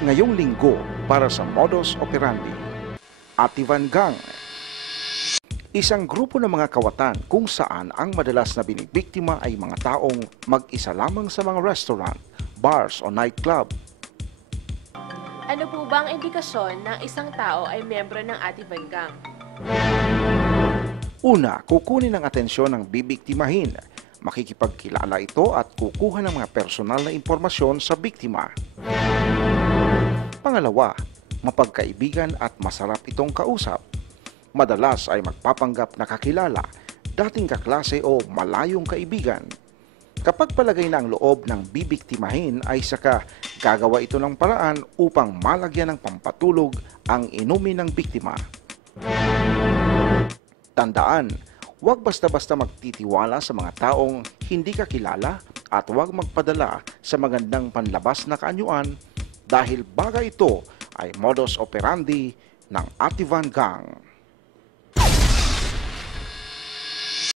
ngayong linggo para sa modus operandi. Ativan Gang. Isang grupo ng mga kawatan kung saan ang madalas na binibiktima ay mga taong mag-isa lamang sa mga restaurant, bars o nightclub. Ano po ba ang indikasyon ng isang tao ay miyembro ng Ativan Gang? Una, kukunin ang atensyon ng bibiktimahin. Makikipagkilala ito at kukuha ng mga personal na impormasyon sa biktima. Pangalawa, mapagkaibigan at masarap itong kausap. Madalas ay magpapanggap na kakilala, dating kaklase o malayong kaibigan. Kapag palagay na ang loob ng bibiktimahin ay saka gagawa ito ng paraan upang malagyan ng pampatulog ang inumin ng biktima. Tandaan, huwag basta-basta magtitiwala sa mga taong hindi kakilala at huwag magpadala sa magandang panlabas na kaanyuan dahil bagay ito ay modus operandi ng Ativan Gang.